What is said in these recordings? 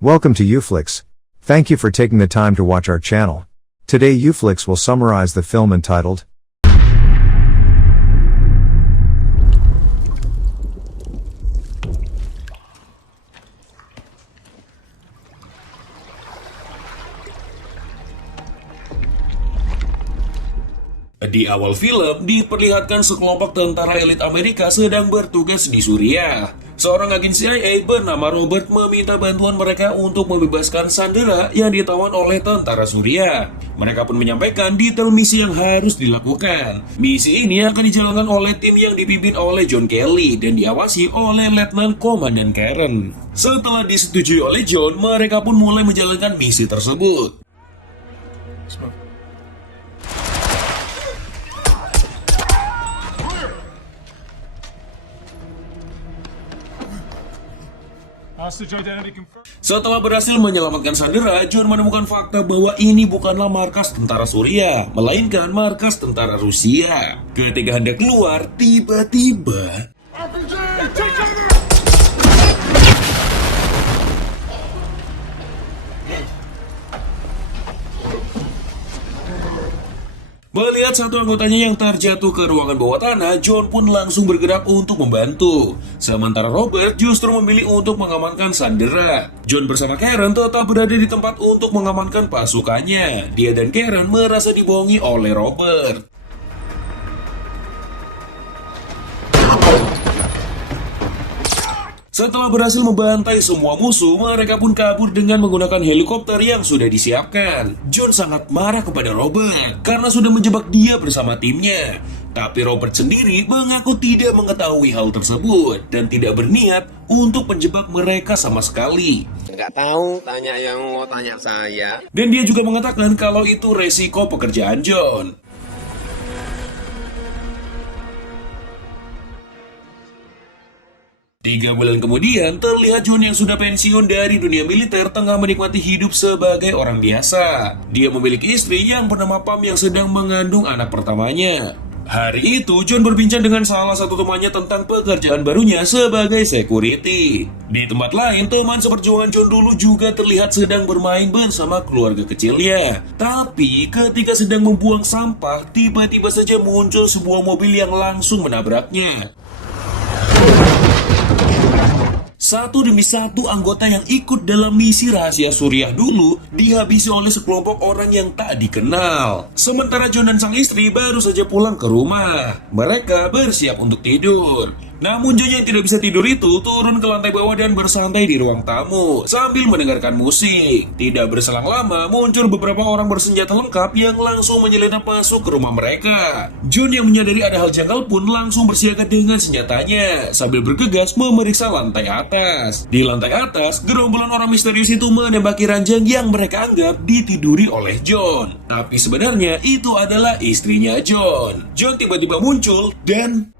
Welcome to Uflix. Thank you for taking the time to watch our channel. Today Uflix will summarize the film entitled Di awal film, diperlihatkan sekelompok tentara elit Amerika sedang bertugas di Suriah. Seorang agen CIA bernama Robert meminta bantuan mereka untuk membebaskan sandera yang ditawan oleh tentara Suriah. Mereka pun menyampaikan detail misi yang harus dilakukan. Misi ini akan dijalankan oleh tim yang dipimpin oleh John Kelly dan diawasi oleh Letnan Komandan Karen. Setelah disetujui oleh John, mereka pun mulai menjalankan misi tersebut. Setelah berhasil menyelamatkan sandera, John menemukan fakta bahwa ini bukanlah markas tentara Suriah, melainkan markas tentara Rusia. Ketika hendak keluar, tiba-tiba melihat satu anggotanya yang terjatuh ke ruangan bawah tanah, John pun langsung bergerak untuk membantu. Sementara Robert justru memilih untuk mengamankan sandera. John bersama Karen tetap berada di tempat untuk mengamankan pasukannya. Dia dan Karen merasa dibohongi oleh Robert. Setelah berhasil membantai semua musuh, mereka pun kabur dengan menggunakan helikopter yang sudah disiapkan. John sangat marah kepada Robert karena sudah menjebak dia bersama timnya. Tapi Robert sendiri mengaku tidak mengetahui hal tersebut dan tidak berniat untuk menjebak mereka sama sekali. Nggak tahu, tanya yang mau tanya saya. Dan dia juga mengatakan kalau itu resiko pekerjaan John. 3 bulan kemudian, terlihat John yang sudah pensiun dari dunia militer tengah menikmati hidup sebagai orang biasa. Dia memiliki istri yang bernama Pam yang sedang mengandung anak pertamanya. Hari itu, John berbincang dengan salah satu temannya tentang pekerjaan barunya sebagai security. Di tempat lain, teman seperjuangan John dulu juga terlihat sedang bermain bersama keluarga kecilnya. Tapi, ketika sedang membuang sampah, tiba-tiba saja muncul sebuah mobil yang langsung menabraknya. Satu demi satu anggota yang ikut dalam misi rahasia Suriah dulu dihabisi oleh sekelompok orang yang tak dikenal. Sementara John dan sang istri baru saja pulang ke rumah. Mereka bersiap untuk tidur. Namun John yang tidak bisa tidur itu turun ke lantai bawah dan bersantai di ruang tamu sambil mendengarkan musik. Tidak berselang lama muncul beberapa orang bersenjata lengkap yang langsung menyelinap masuk ke rumah mereka. John yang menyadari ada hal janggal pun langsung bersiaga dengan senjatanya sambil bergegas memeriksa lantai atas. Di lantai atas, gerombolan orang misterius itu menembaki ranjang yang mereka anggap ditiduri oleh John. Tapi sebenarnya itu adalah istrinya John. John tiba-tiba muncul dan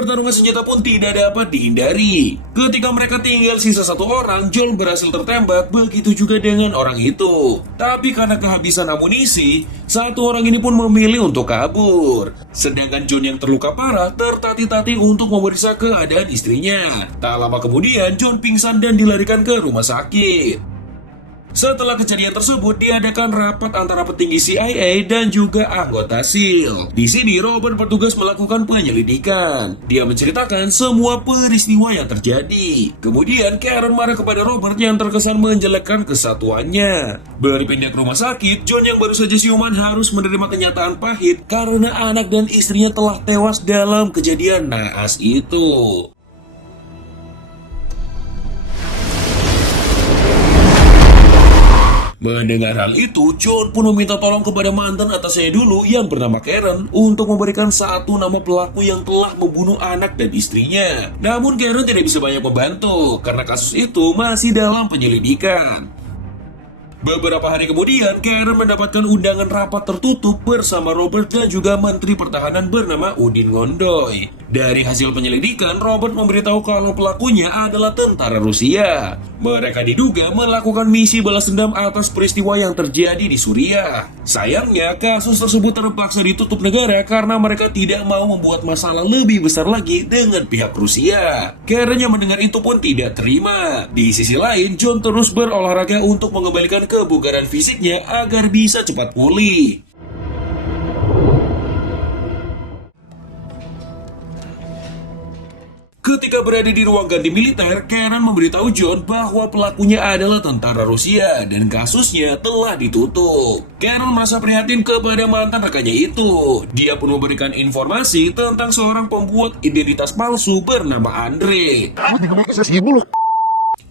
pertarungan senjata pun tidak dapat dihindari. Ketika mereka tinggal sisa satu orang, John berhasil tertembak, begitu juga dengan orang itu. Tapi karena kehabisan amunisi, satu orang ini pun memilih untuk kabur. Sedangkan John yang terluka parah tertatih-tatih untuk memeriksa keadaan istrinya. Tak lama kemudian, John pingsan dan dilarikan ke rumah sakit. Setelah kejadian tersebut, diadakan rapat antara petinggi CIA dan juga anggota SEAL. Di sini, Robert bertugas melakukan penyelidikan. Dia menceritakan semua peristiwa yang terjadi. Kemudian, Karen marah kepada Robert yang terkesan menjelekkan kesatuannya. Berpindah ke rumah sakit, John yang baru saja siuman harus menerima kenyataan pahit karena anak dan istrinya telah tewas dalam kejadian naas itu. Mendengar hal itu, John pun meminta tolong kepada mantan atasnya dulu yang bernama Karen untuk memberikan satu nama pelaku yang telah membunuh anak dan istrinya. Namun Karen tidak bisa banyak membantu karena kasus itu masih dalam penyelidikan. Beberapa hari kemudian, Karen mendapatkan undangan rapat tertutup bersama Robert dan juga Menteri Pertahanan bernama Udin Ngondoy. Dari hasil penyelidikan, Robert memberitahu kalau pelakunya adalah tentara Rusia. Mereka diduga melakukan misi balas dendam atas peristiwa yang terjadi di Suriah. Sayangnya, kasus tersebut terpaksa ditutup negara karena mereka tidak mau membuat masalah lebih besar lagi dengan pihak Rusia. Karen yang mendengar itu pun tidak terima. Di sisi lain, John terus berolahraga untuk mengembalikan kebugaran fisiknya agar bisa cepat pulih. Ketika berada di ruang ganti militer, Karen memberitahu John bahwa pelakunya adalah tentara Rusia dan kasusnya telah ditutup. Karen merasa prihatin kepada mantan rekannya itu. Dia pun memberikan informasi tentang seorang pembuat identitas palsu bernama Andre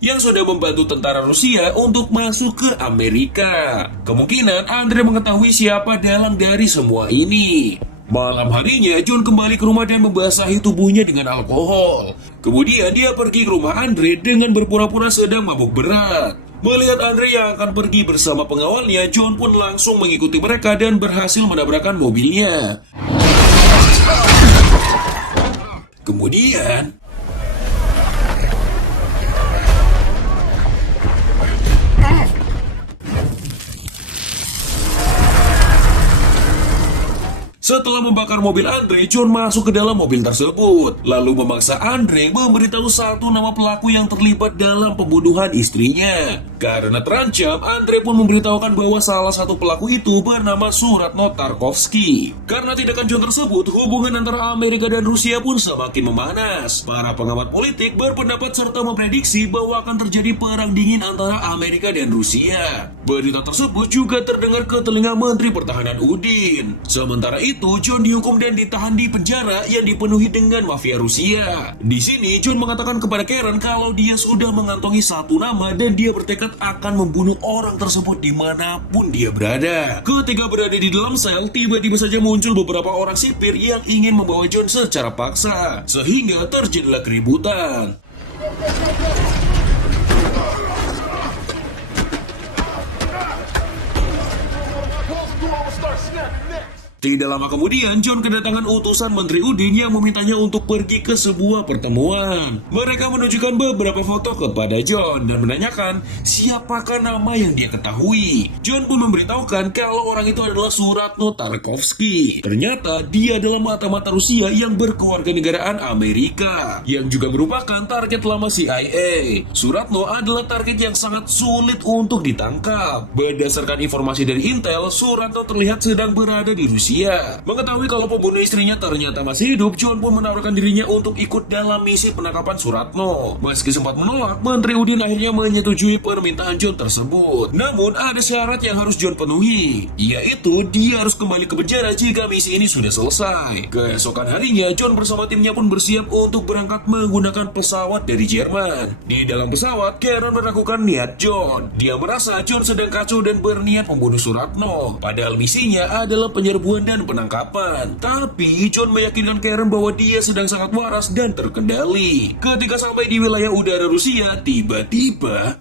yang sudah membantu tentara Rusia untuk masuk ke Amerika. Kemungkinan Andre mengetahui siapa dalang dari semua ini. Malam harinya, John kembali ke rumah dan membasahi tubuhnya dengan alkohol. Kemudian dia pergi ke rumah Andre dengan berpura-pura sedang mabuk berat. Melihat Andre yang akan pergi bersama pengawalnya, John pun langsung mengikuti mereka dan berhasil menabrakkan mobilnya. Kemudian, setelah membakar mobil Andre, John masuk ke dalam mobil tersebut, lalu memaksa Andre memberitahu satu nama pelaku yang terlibat dalam pembunuhan istrinya. Karena terancam, Andre pun memberitahukan bahwa salah satu pelaku itu bernama Suratno Tarkovsky. Karena tindakan John tersebut, hubungan antara Amerika dan Rusia pun semakin memanas. Para pengamat politik berpendapat serta memprediksi bahwa akan terjadi perang dingin antara Amerika dan Rusia. Berita tersebut juga terdengar ke telinga Menteri Pertahanan Udin. Sementara itu, John dihukum dan ditahan di penjara yang dipenuhi dengan mafia Rusia. Di sini, John mengatakan kepada Karen kalau dia sudah mengantongi satu nama dan dia bertekad akan membunuh orang tersebut dimanapun dia berada. Ketika berada di dalam sel, tiba-tiba saja muncul beberapa orang sipir yang ingin membawa John secara paksa, sehingga terjadilah keributan. Tidak lama kemudian, John kedatangan utusan Menteri Udin yang memintanya untuk pergi ke sebuah pertemuan. Mereka menunjukkan beberapa foto kepada John dan menanyakan siapakah nama yang dia ketahui. John pun memberitahukan kalau orang itu adalah Suratno Tarkovsky. Ternyata dia adalah mata-mata Rusia yang berkewarganegaraan Amerika, yang juga merupakan target lama CIA. Suratno adalah target yang sangat sulit untuk ditangkap. Berdasarkan informasi dari Intel, Suratno terlihat sedang berada di Rusia. Mengetahui kalau pembunuh istrinya ternyata masih hidup, John pun menawarkan dirinya untuk ikut dalam misi penangkapan Suratno. Meski sempat menolak, Menteri Udin akhirnya menyetujui permintaan John tersebut. Namun ada syarat yang harus John penuhi, yaitu dia harus kembali ke penjara jika misi ini sudah selesai. Keesokan harinya, John bersama timnya pun bersiap untuk berangkat menggunakan pesawat dari Jerman. Di dalam pesawat, Karen meragukan niat John. Dia merasa John sedang kacau dan berniat membunuh Suratno, padahal misinya adalah penyerbuan dan penangkapan. Tapi John meyakinkan Karen bahwa dia sedang sangat waras dan terkendali. Ketika sampai di wilayah udara Rusia, tiba-tiba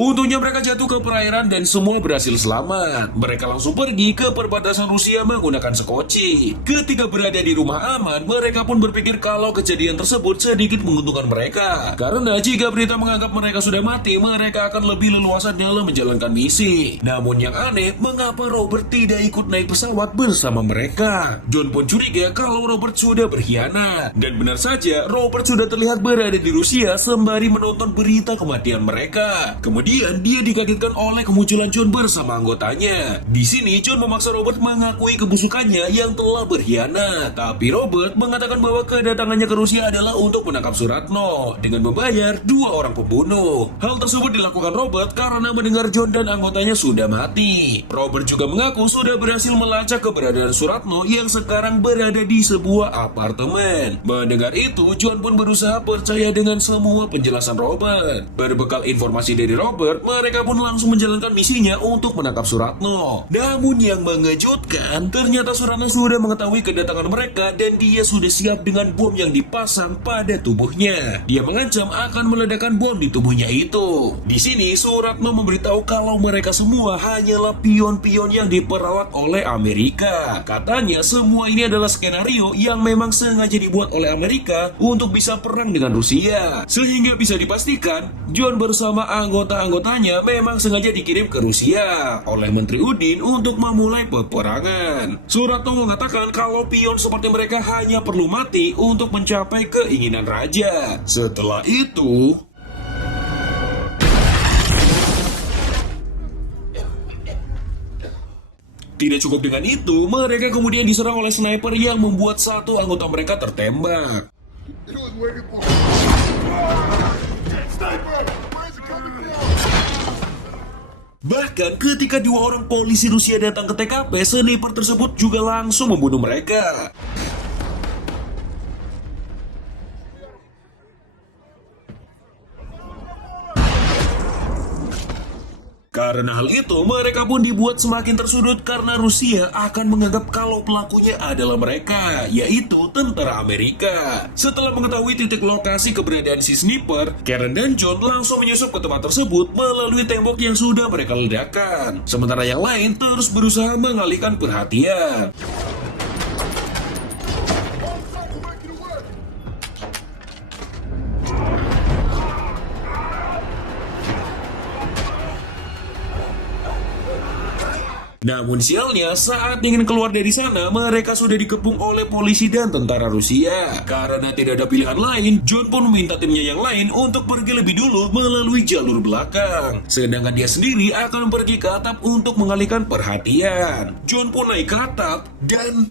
untungnya mereka jatuh ke perairan dan semua berhasil selamat. Mereka langsung pergi ke perbatasan Rusia menggunakan sekoci. Ketika berada di rumah aman, mereka pun berpikir kalau kejadian tersebut sedikit menguntungkan mereka. Karena jika berita menganggap mereka sudah mati, mereka akan lebih leluasa dalam menjalankan misi. Namun yang aneh, mengapa Robert tidak ikut naik pesawat bersama mereka? John pun curiga kalau Robert sudah berkhianat. Dan benar saja, Robert sudah terlihat berada di Rusia sembari menonton berita kematian mereka. Kemudian dia dikagetkan oleh kemunculan John bersama anggotanya. Di sini John memaksa Robert mengakui kebusukannya yang telah berkhianat. Tapi Robert mengatakan bahwa kedatangannya ke Rusia adalah untuk menangkap Suratno dengan membayar 2 orang pembunuh. Hal tersebut dilakukan Robert karena mendengar John dan anggotanya sudah mati. Robert juga mengaku sudah berhasil melacak keberadaan Suratno yang sekarang berada di sebuah apartemen. Mendengar itu, John pun berusaha percaya dengan semua penjelasan Robert. Berbekal informasi dari Robert, Robert, mereka pun langsung menjalankan misinya untuk menangkap Suratno. Namun yang mengejutkan, ternyata Suratno sudah mengetahui kedatangan mereka dan dia sudah siap dengan bom yang dipasang pada tubuhnya. Dia mengancam akan meledakkan bom di tubuhnya itu. Di sini Suratno memberitahu kalau mereka semua hanyalah pion-pion yang diperawat oleh Amerika. Katanya semua ini adalah skenario yang memang sengaja dibuat oleh Amerika untuk bisa perang dengan Rusia. Sehingga bisa dipastikan, John bersama anggota-anggotanya memang sengaja dikirim ke Rusia oleh Menteri Udin untuk memulai peperangan. Suratno mengatakan kalau pion seperti mereka hanya perlu mati untuk mencapai keinginan raja. Setelah itu, tidak cukup dengan itu, mereka kemudian diserang oleh sniper yang membuat satu anggota mereka tertembak. Bahkan ketika dua orang polisi Rusia datang ke TKP, sniper tersebut juga langsung membunuh mereka. Karena hal itu, mereka pun dibuat semakin tersudut karena Rusia akan menganggap kalau pelakunya adalah mereka, yaitu tentara Amerika. Setelah mengetahui titik lokasi keberadaan si sniper, Karen dan John langsung menyusup ke tempat tersebut melalui tembok yang sudah mereka ledakan. Sementara yang lain terus berusaha mengalihkan perhatian. Namun sialnya, saat ingin keluar dari sana, mereka sudah dikepung oleh polisi dan tentara Rusia. Karena tidak ada pilihan lain, John pun meminta timnya yang lain untuk pergi lebih dulu melalui jalur belakang. Sedangkan dia sendiri akan pergi ke atap untuk mengalihkan perhatian. John pun naik ke atap dan...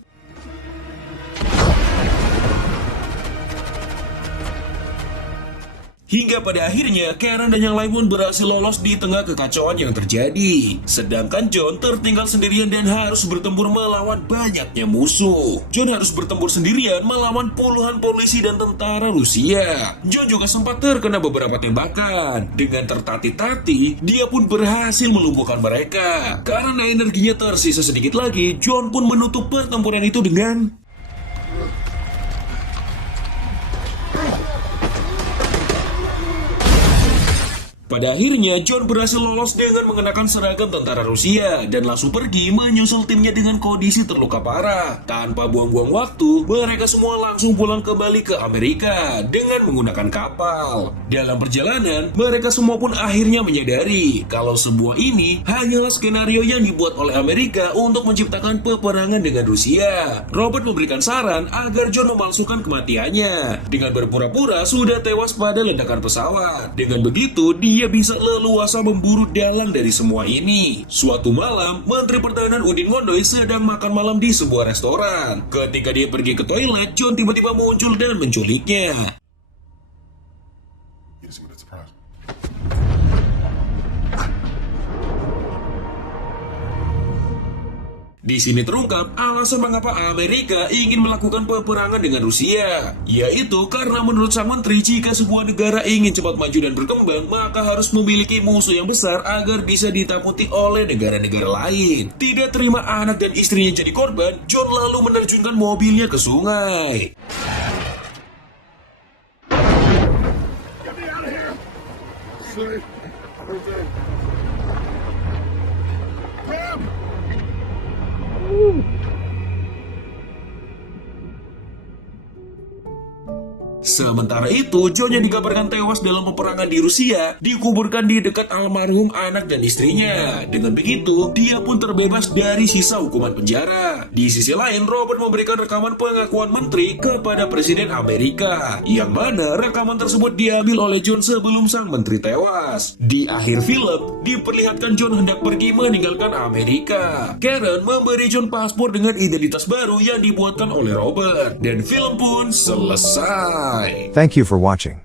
hingga pada akhirnya, Karen dan yang lain pun berhasil lolos di tengah kekacauan yang terjadi. Sedangkan John tertinggal sendirian dan harus bertempur melawan banyaknya musuh. John harus bertempur sendirian melawan puluhan polisi dan tentara Rusia. John juga sempat terkena beberapa tembakan. Dengan tertatih-tatih, dia pun berhasil melumpuhkan mereka. Karena energinya tersisa sedikit lagi, John pun menutup pertempuran itu dengan... pada akhirnya, John berhasil lolos dengan mengenakan seragam tentara Rusia dan langsung pergi menyusul timnya dengan kondisi terluka parah. Tanpa buang-buang waktu, mereka semua langsung pulang kembali ke Amerika dengan menggunakan kapal. Dalam perjalanan, mereka semua pun akhirnya menyadari kalau semua ini hanyalah skenario yang dibuat oleh Amerika untuk menciptakan peperangan dengan Rusia. Robert memberikan saran agar John memalsukan kematiannya dengan berpura-pura sudah tewas pada ledakan pesawat. Dengan begitu, dia bisa leluasa memburu dalang dari semua ini. Suatu malam, Menteri Pertahanan Udin Ngondoy sedang makan malam di sebuah restoran. Ketika dia pergi ke toilet, John tiba-tiba muncul dan menculiknya. Di sini terungkap alasan mengapa Amerika ingin melakukan peperangan dengan Rusia, yaitu karena menurut sang menteri jika sebuah negara ingin cepat maju dan berkembang, maka harus memiliki musuh yang besar agar bisa ditakuti oleh negara-negara lain. Tidak terima anak dan istrinya jadi korban, John lalu menerjunkan mobilnya ke sungai. Sementara itu, John yang dikabarkan tewas dalam peperangan di Rusia dikuburkan di dekat almarhum anak dan istrinya. Dengan begitu, dia pun terbebas dari sisa hukuman penjara. Di sisi lain, Robert memberikan rekaman pengakuan menteri kepada Presiden Amerika, yang mana rekaman tersebut diambil oleh John sebelum sang menteri tewas. Di akhir film, diperlihatkan John hendak pergi meninggalkan Amerika. Karen memberi John paspor dengan identitas baru yang dibuatkan oleh Robert, dan film pun selesai. Thank you for watching.